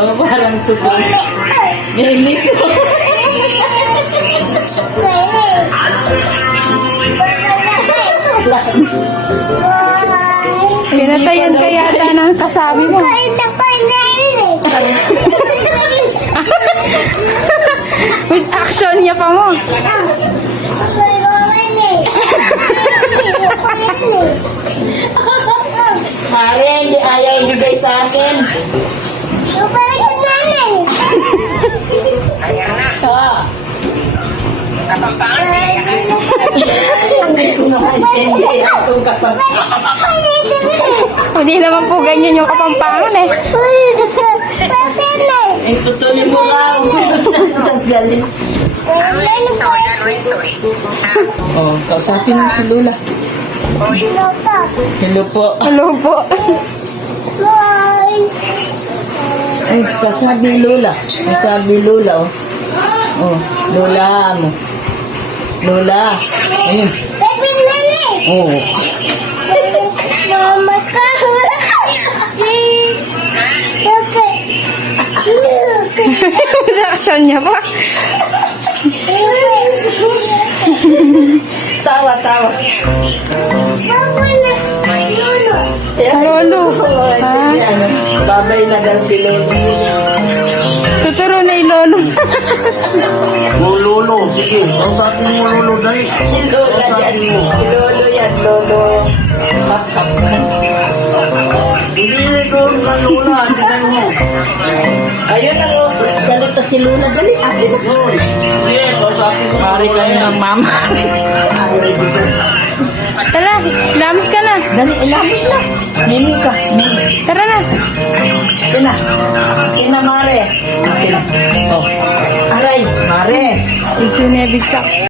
Oo, parang tubo. Mimi ko. Pinatayan ka yata ng kasabi mo. With action niya pa mo. Mare, hindi ayaw ibigay sa akin. Ah. Hindi akong kapampangan. Hindi naman po ganyan yung kapampangan eh. Eh, tutuloy mo lang. Galing. Oh, kausapin mo si Lola. Hello po. Hello po. Ay, kasabi Lola. Kasabi Lola, oh. Oh, Lola mo. Lola. Ayun. Oh. Mama ka. With action niya pa. Tawa, tawa. Lolo. Ha? Ano, babay na daw si Lolo. Tuturo na yung lolo. Lolo, sige. Kausapin mo, Lolo, dali. Lola yan. Lolo yan, Lolo. Hindi doon ka, Lola. Tignan mo. Ayun ang salita si Lola. Dali, akin na. Sige, kausapin mo. Pari kayo ng mama. Tara, lamas ka na. Dali, ilapos na. Mimi ka. Mimi. Tara na. Kina. Kina, Mare. Kina. Oh. Aray, Mare. Bigso na bigsak.